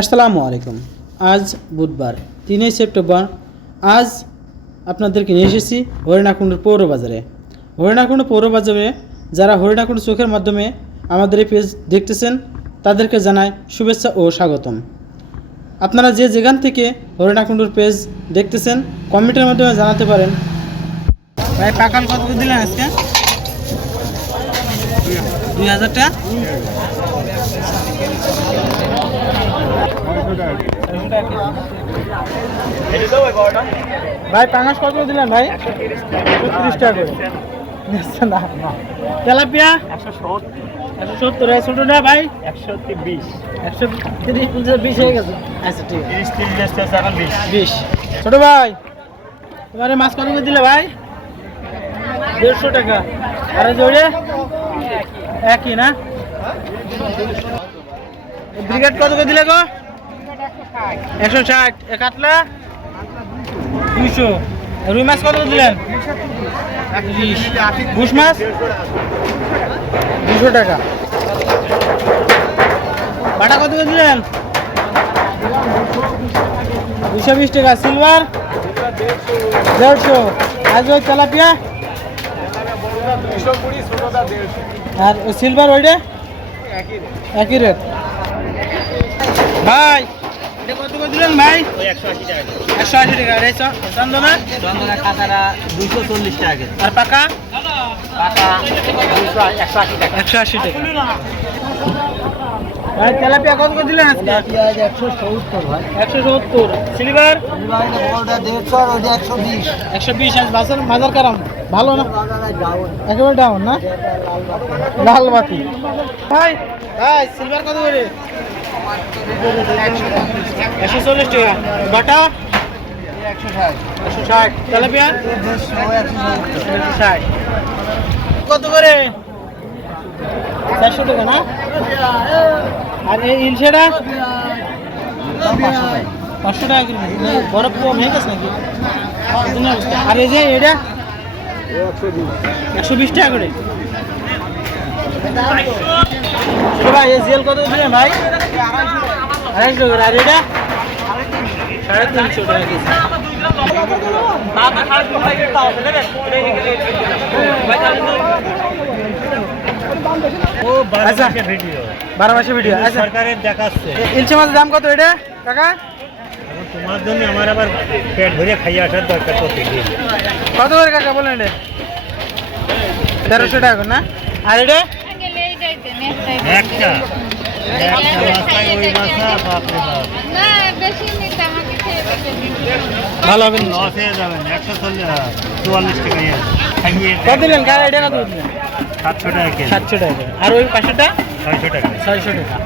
আসসালামু আলাইকুম। আজ বুধবার, তিনই সেপ্টেম্বর। আজ আপনাদেরকে নিয়ে এসেছি হরিণাকুণ্ডুর পৌর বাজারে হরিণাকুণ্ড পৌর যারা হরিণাকুণ্ড চোখের মাধ্যমে আমাদের এই পেজ দেখতেছেন, তাদেরকে জানাই শুভেচ্ছা ও স্বাগতম। আপনারা যে যেখান থেকে হরিণাকুণ্ডুর পেজ দেখতেছেন, কমেন্টের মাধ্যমে জানাতে পারেন। ভাই পাকাল কত দিলেন আজকে? দুই হাজার ভাই, পাঙাশ কত দিলেন ভাই? ছত্রিশ টাকা না তেলাপিয়া? একশো সত্তর। একশো ছোটোটা ভাই? একশো একশো তিরিশ বিশ হয়ে গেছে। আচ্ছা তিরিশ তিরিশ বিশ। ছোট ভাই মাছ কত করে দিলে ভাই? দেড়শো টাকা। জোরে একই না? ব্রিগেড কত করে দিলে গো? একশো ষাট। এ কাতলা দুইশো। রুই মাছ কত দিলেন? ঘুষ মাছ? দুশো টাকা। বাটা কত দিলেন? দুশো বিশ টাকা। সিলভার? দেড়শো। আজ ওই তেলাপিয়া? আর সিলভার ওইটা? একই রেট। ভাই দিলেন ভাই? একশো আশি টাকা একশো আশি টাকা। আর এই চন্দনা দুশো চল্লিশ টাকা আর পাকা? দুশো একশো আশি টাকা। একশো আশি টাকা। ভাই তেলাপিয়া কত করে দিলেন আজকে? একশো সত্তর ভাই। একশো সত্তর। সিলভার? বড়টা দেড়শো একশো বিশ। একশো বিশ। আজ বাজার বাজার কারাম ভালো না? একেবারে ডাউন না? লাল বাতি। ভাই ভাই সিলভার কত করে? একশো চল্লিশ টাকা। বাটা? একশো ষাট। তেলাপিয়া? ষাট। কত করে? চারশো টাকা না? আর এই ইলশেটা? পাঁচশো টাকা বরফ কম হয়ে গেছে নাকি। আর এই যে এটা? একশো বিশ টাকা করে। ভাই এই জেল কত দিলেন ভাই? আড়াইশো করে আর এটা? সাড়ে তিনশো টাকা বারো আচ্ছা। মাসের ভিডিও। আচ্ছা। সরকারের দেখাচ্ছে। ইলশে মাছের দাম কত এটা কাকা? এখন তোমার জন্য আমার আবার পেট ভরে খাইয়ে আসার দরকার কত করে কাকা বলেন এটা? তেরোশো টাকা করে না? আর এটা? একটা। একটা ওই মাছা বাপরে বাপ। না বেশি নিতে আমাকে খেয়ে বেশি ভালো হবে লস হয়ে যাবেন একশো চুয়াল্লিশ টাকা ইয়ে। দিলেন? কাকা এটা কত দিলেন? সাতশো টাকা সাতশো টাকা। আর ওই পাঁচশোটা ছয়শো টাকা। ছয়শো টাকা।